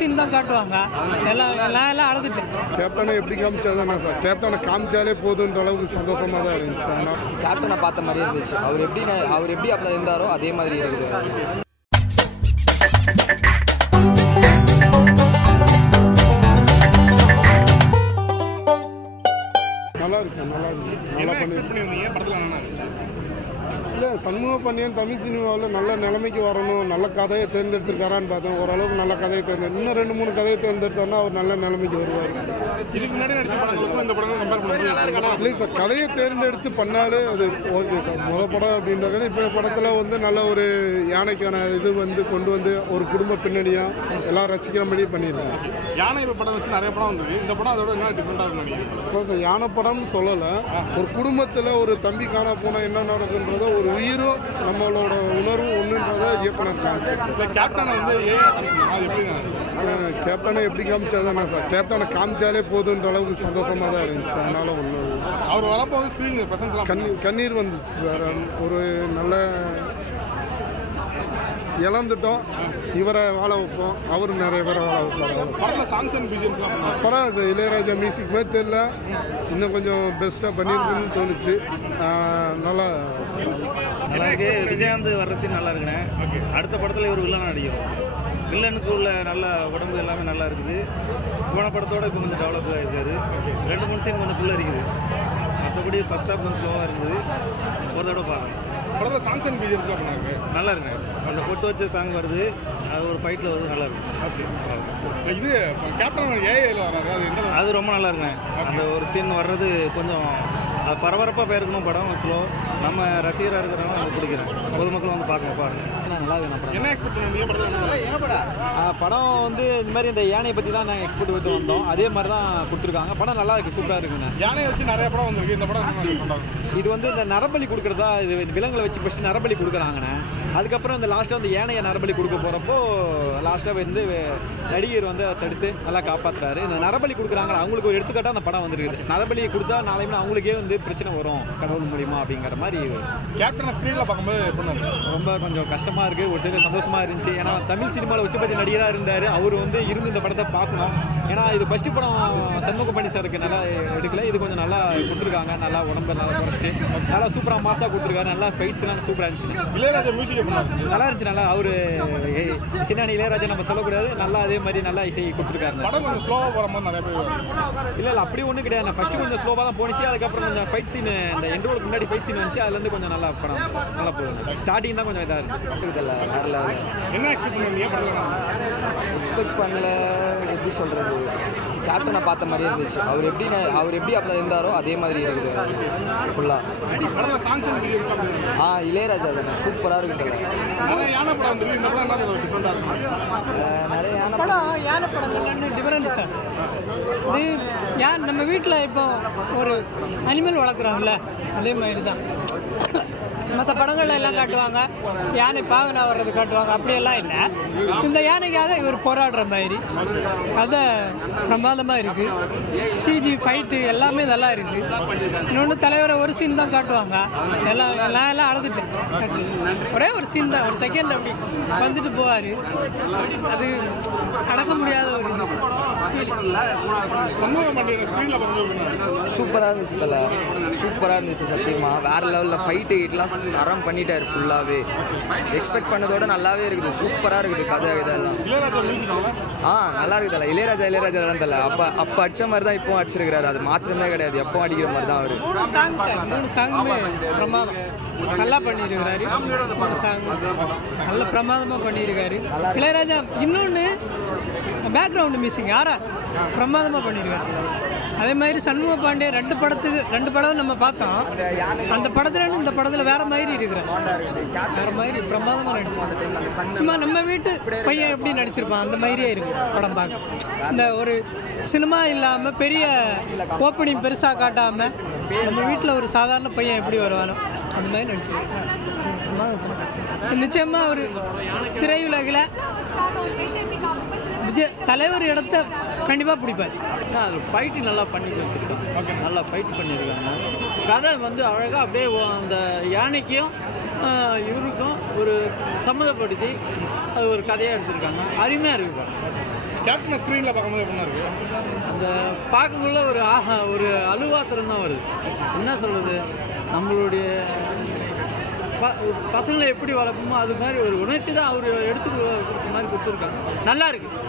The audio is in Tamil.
சீன் தான் காட்டுவாங்க. எல்லாம் அழுதுட்டேன். கேப்டனை எப்படி காமிச்சாதானே சார், கேப்டனை காமிச்சாலே போதுன்ற அளவுக்கு சந்தோஷமாக தான் இருந்துச்சு. ஆனால் கேப்டனை பார்த்த மாதிரி இருந்துச்சு. அவர் எப்படி அப்போ இருந்தாரோ அதே மாதிரி இருக்குது. நல்லா இருக்கு சார், நல்லா இருக்கு. நல்லா பண்ணி இல்லை, சண்முக பாண்டியன் தமிழ் சினிமாவில் நல்ல நிலைமைக்கு வரணும், நல்ல கதையை தேர்ந்தெடுத்துருக்காரான்னு பார்த்தேன். ஓரளவுக்கு நல்ல கதையை இன்னும் 2-3 கதையை தேர்ந்தெடுத்தாருன்னா அவர் நல்ல நிலைமைக்கு வருவார். இதுக்கு முன்னாடி நடிச்ச படங்களுக்கும் இந்த படம் கம்பேர் பண்ணுறது இல்லை சார், கதையை தேர்ந்தெடுத்து பண்ணாலே அது ஓகே சார். படம் அப்படின்றது இப்போ படத்தில் வந்து நல்ல ஒரு யானைக்கான இது வந்து கொண்டு வந்து ஒரு குடும்ப பின்னணியாக எல்லாம் ரசிக்கிற மாதிரி பண்ணியிருக்காங்க. யானை இப்போ படம் வச்சு நிறைய படம் வந்தது. இந்த படம் அதோட என்ன டிஃப்ரெண்டாக இருக்கும்? இல்லை சார், யானை படம்னு சொல்லலை. ஒரு குடும்பத்தில் ஒரு தம்பி காண போனால் என்ன நடக்குன்றத ஒரு உயிரும் நம்மளோட உணர்வும் ஒன்றுன்றதை இயக்குனர் காமிச்சிருக்கு. கேப்டனை வந்து கேப்டனை எப்படி காமிச்சாதானே சார், கேப்டனை காமிச்சாலே போதுன்ற அளவுக்கு சந்தோஷமாக தான் இருந்துச்சு. அதனால ஒன்று அவர் வரப்போ வந்து ஸ்க்ரீன் பிரசன்ஸ் கண்ணீர் வந்துச்சு சார். ஒரு நல்ல இழந்துட்டோம், இவரை வாழ வைப்போம், அவரு நிறைய பேரை வாழ வைப்பார். படத்தில் சாங்ஸ் அண்ட் பிஜிஎம்ஸ்லாம் பரவாயில்ல சார். இளையராஜா மியூசிக் மாதிரி தெரியல, இன்னும் கொஞ்சம் பெஸ்ட்டாக பண்ணியிருக்குன்னு தோணுச்சு. நல்லா இருக்கு. விஜயகாந்த் வர்ற சீன் நல்லா இருக்குண்ணே. அடுத்த படத்தில் இவர் வில்லன் நடிக்கும். வில்லனுக்கு உள்ள நல்ல உடம்பு எல்லாமே நல்லா இருக்குது. போன படத்தோடு இப்போ கொஞ்சம் டெவலப் ஆகிருக்காரு. 2-3 சீன் கொஞ்சம் ஃபுல்லாக இருக்குது. மற்றபடி ஃபர்ஸ்ட் ஹாஃப் கொஞ்சம் ஸ்லோவாக இருக்குது. ஒரு தடவை பார்க்கணும். படத்தில் சாங்ஸ் அண்ட் பிஜிஎம்ஸ்லாம் பண்ணாங்க. நல்லா இருக்குண்ணே. அந்த பொட்டு வச்ச சாங் வருது, அது ஒரு ஃபைட்டில் வருது, நல்லா இருக்கு. ஓகே, இது கேப்டன் ஏஐல வராது, அது ரொம்ப நல்லா இருக்குண்ணே. அந்த ஒரு சீன் வர்றது கொஞ்சம் அது பரபரப்பாக போயிருக்கணும். படம் ஸ்லோ. நம்ம ரசிகராக இருக்கிறவங்க நம்ம பிடிக்கிறேன். பொதுமக்களும் வந்து பாருங்க. நல்லா இருக்கு. என்ன எக்ஸ்பெக்ட் பண்ணுவீங்க படம் வந்து இந்த மாதிரி இந்த யானையை பற்றி தான் நாங்கள் எக்ஸ்பெக்ட் விட்டு வந்தோம். அதே மாதிரி தான் கொடுத்துருக்காங்க. படம் நல்லா இருக்குது, சூப்பராக இருக்குண்ணே. யானையை வச்சு நிறைய படம் வந்திருக்கு. இந்த படம் இது வந்து இந்த நரபலி கொடுக்குறதா, இது விலங்குகளை வச்சு ஃபஸ்ட்டு நரபலி கொடுக்குறாங்கண்ணே. அதுக்கப்புறம் இந்த லாஸ்ட்டாக வந்து யானையை நரபலி கொடுக்க போகிறப்போ லாஸ்ட்டாக வந்து நடிகர் வந்து அதை தடுத்து நல்லா காப்பாற்றுறாரு. இந்த நரபலி கொடுக்குறாங்க, அவங்களுக்கு ஒரு எடுத்துக்காட்டாக அந்த படம் வந்துருக்குது. நரபலியை கொடுத்தா நாளைக்கு அவங்களுக்கே வந்து பிரச்சனை வரும் கடவுள் மூலியமா அப்படிங்கிற மாதிரி. கேப்டன் ஸ்க்ரீனில் பார்க்கும்போது ரொம்ப கொஞ்சம் கஷ்டமாக இருக்குது. ஒரு சில சந்தோஷமாக இருந்துச்சு. ஏன்னா தமிழ் சினிமாவில் உச்சபட்ச நடிகராக இருந்தார். அவர் வந்து இருந்து இந்த படத்தை பார்க்கணும். ஏன்னா இது ஃபஸ்ட்டு படம் சண்முக பாண்டியன் சாருக்கு நல்லா எடுக்கல. இது கொஞ்சம் நல்லா கொடுத்துருக்காங்க. நல்லா உடம்பு நல்லா குறைச்சிட்டு நல்லா சூப்பராக மாசாக கொடுத்துருக்காரு. நல்லா ஃபைட்ஸ்லாம் சூப்பராக இருந்துச்சு. இளையராஜா மியூசிக் நல்லா இருந்துச்சு. நல்லா அவர் சின்னானி இளையராஜா நம்ம சொல்லக்கூடாது. நல்லா அதே மாதிரி நல்லா இசை கொடுத்துருக்காரு. படம் கொஞ்சம் ஸ்லோவாக போகிற மாதிரி நிறைய பேர் இல்லை அப்படி ஒன்றும் கிடையாது. நான் ஃபஸ்ட்டு கொஞ்சம் ஸ்லோவாக தான் போனிச்சு. அதுக்கப்புறம் கொஞ்சம் ஃபைட் சீன், இந்த என்ட்ரோலுக்கு முன்னாடி ஃபைட் சீன் வந்துச்சு. அதுலேருந்து கொஞ்சம் நல்லா படம் நல்லா போகுது. ஸ்டார்டிங் தான் கொஞ்சம் இதாக இருந்துச்சு. என்ன எக்ஸ்பெக்ட் பண்ணுவீங்க? எக்ஸ்பெக்ட் பண்ணல, எப்படி சொல்கிறது, கேப்டனை பார்த்த மாதிரி இருந்துச்சு. அவர் எப்படி அப்போ இருந்தாரோ அதே மாதிரி இருக்குது ஃபுல்லாக. படத்தில் சாங்ஸ் அண்ட் பிஜிஎம்ஸ்லாம் இளையராஜா தானே, சூப்பராக இருக்குது. நிறைய யானை படம் வந்துருக்கு. இந்த படம் என்ன டிஃப்ரெண்டாக இருக்கும்? நிறைய யானை படங்கள்னு டிஃபரெண்ட் சார். இது நம்ம வீட்டில் இப்போ ஒரு அனிமல் வளர்க்குறோம்ல, அதே மாதிரி தான். மற்ற படங்கள்ல எல்லாம் காட்டுவாங்க, யானை பாகனா வர்றது காட்டுவாங்க. அப்படியெல்லாம் இல்லை. இந்த யானைக்காக இவர் போராடுற மாதிரி கதை பிரமாதமாக இருக்குது. சிஜி ஃபைட்டு எல்லாமே நல்லா இருக்குது. இன்னொன்று தலைவரை ஒரு சீன் தான் காட்டுவாங்க. எல்லாம் அழுதுட்டேன். ஒரே ஒரு சீன் தான், ஒரு செகண்ட் அப்படி வந்துட்டு போவார். அது அடக்க முடியாத ஒரு இது. சூப்பராக இருந்துச்சு. சூப்பராக இருந்துச்சு சத்தியமாக. வேறு லெவலில் ஃபைட்டு கிட்டலாம் தரம் பண்ணிட்டார் ஃபுல்லாகவே. எக்ஸ்பெக்ட் பண்ணதோட நல்லாவே இருக்குது. சூப்பராக இருக்குது கதை இதெல்லாம். நல்லா இருக்குதுல்ல. இளையராஜா தான் தெரியல. அப்போ அடித்த மாதிரி தான் இப்போவும் அடிச்சிருக்கிறாரு. அது மாத்திரமே கிடையாது, எப்போ அடிக்கிற மாதிரி தான் அவர். 3 சாங்குமே பிரமாதம், நல்லா பண்ணியிருக்கிறாரு. 3 சாங் நல்ல பிரமாதமாக பண்ணியிருக்காரு இளையராஜா. இன்னொன்று பேக்ரவுண்டு மியூசிக் பிரமாதமாக பண்ணியிருக்காரு. அதே மாதிரி சண்முக பாண்டியன் 2 படம் நம்ம பார்த்தோம். அந்த படத்துல இந்த படத்தில் வேற மாதிரி இருக்கிறேன். வேற மாதிரி பிரமாதமாக நடிச்சிருக்கேன். சும்மா நம்ம வீட்டு பையன் எப்படி நடிச்சிருப்பான் அந்த மாதிரியே இருக்கும் படம் பார்க்க. இந்த ஒரு சினிமா இல்லாமல் பெரிய ஓப்பனிங் பெருசாக காட்டாமல் நம்ம வீட்டில் ஒரு சாதாரண பையன் எப்படி வருவானோ அந்த மாதிரி நடிச்சிருக்கேன். நிச்சயமாக ஒரு திரையுலகில் விஜய் தலைவர் இடத்த கண்டிப்பாக பிடிப்பார். அது ஃபைட்டு நல்லா பண்ணி வச்சுருக்கோம். நல்லா ஃபைட் பண்ணியிருக்காங்க. கதை வந்து அழகாக அப்படியே அந்த யானைக்கும் இவருக்கும் ஒரு சம்மந்தப்படுத்தி அது ஒரு கதையாக எடுத்திருக்காங்க. அருமையாக இருக்குப்பா. கேப்டனை ஸ்க்ரீனில் பார்க்கும்போது எப்படின்னா இருக்கு? அந்த பார்க்கும்போது ஒரு அழுவாத்திரம் தான் வருது. என்ன சொல்கிறது, நம்மளுடைய பசங்களை எப்படி வளர்ப்போமோ அது மாதிரி ஒரு உணர்ச்சி தான் அவர் எடுத்து கொடுத்த மாதிரி கொடுத்துருக்காங்க. நல்லா இருக்குது.